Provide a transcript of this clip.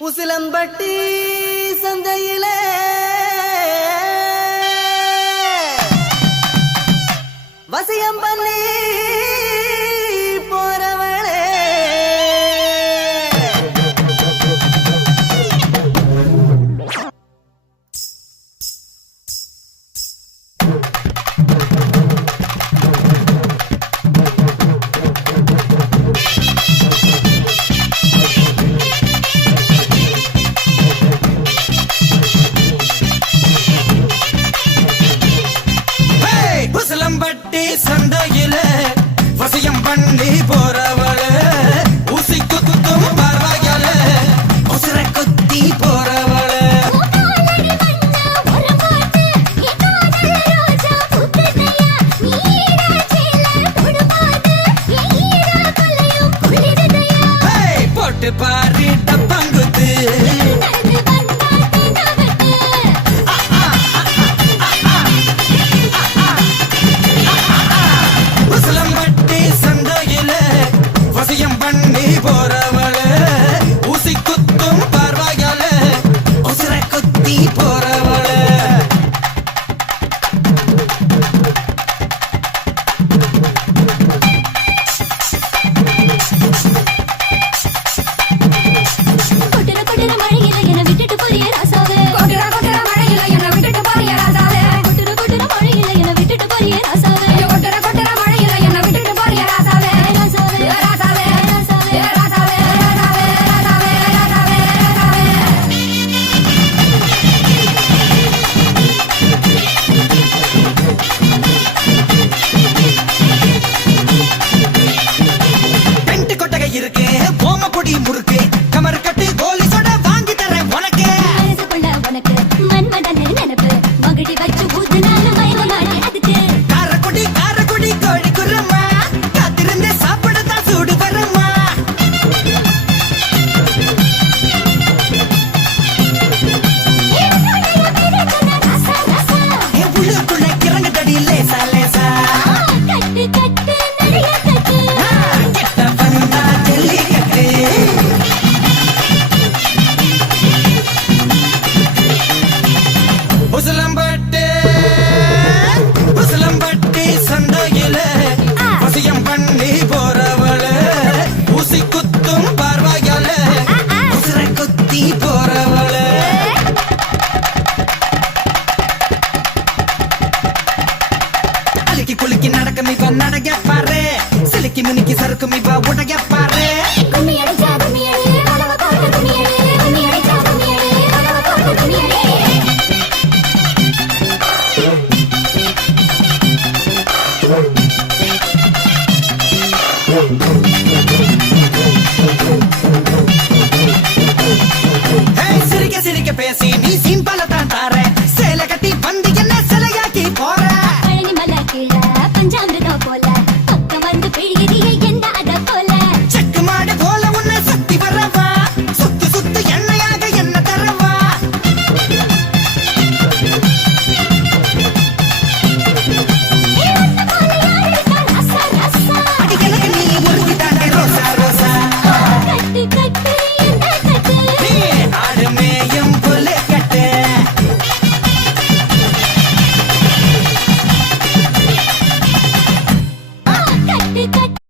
உசிலம்பட்டி சந்தையிலே வசியம் பண்ணி போறவளே உசிலம்பட்டி சந்தையில வசியம் பண்ணி போறவள ஊசி குத்தும் பார்வையால உசிர குத்தி போறவள போட்டு பாரு டப்பாங்குத்து பண்ணி போறவள ஊசி குத்தும் பார்வையால உசிர குத்தி போறவள இருக்கு போம பொடி முறுக்கு கமர் கட்டு கோலி சொட வாங்கி தரேன் உனக்கு உனக்கு மன்மதன் நினைப்பு மகடி வச்சு ஊதுனாலும் மயமாடி அதுக்கு காரக்குடி கோழி குரம்மா காத்திருந்தே சாப்பிடத்தான் சூடு வரம்மா என் புள்ளுக்குள்ள கிறங்க தடி லேசா லேசா கட்டு கட்டு நிறைய கட்டு உசிலம்பட்டி சந்தையில வசியம் பண்ணி போறவள ஊசி குத்தும் பார்வையால உசிர குத்தி போறவள அழுக்கி குலுக்கி நடக்கும் இவ நடக்க பாரு சிலுக்கி முனிக்கி சறுக்கும் இவ உடைய பாரு கும்மி அடிச்சா கும்மி அடி அளவ கோட்ட கும்மி அடி கும்மி அடிச்சா கும்மி அடி அளவ கோட்ட கும்மி அடி சிரிக்க சிரிக்க பேசி நீ சிம்பல தான் தார சேலை கட்டி வந்து என்ன சிலையாக்கி போற பழனி மலை கீழ பஞ்சாமிரதம் போல பக்கம் வந்து பிழியறிய என்ன அத போல செக்கு மாடு போல உன்னை சுத்தி வரவா சுத்து சுத்து எண்ணெயாக என்ன தரவா அடிகளுக்கு நீ முறுக்கி தாண்டி ரோசா ரோசா கட்டு கட்டு என்ன கட்டு நீ ஆடு மேயும் புல்லு கட்டு கட்டு கட்டு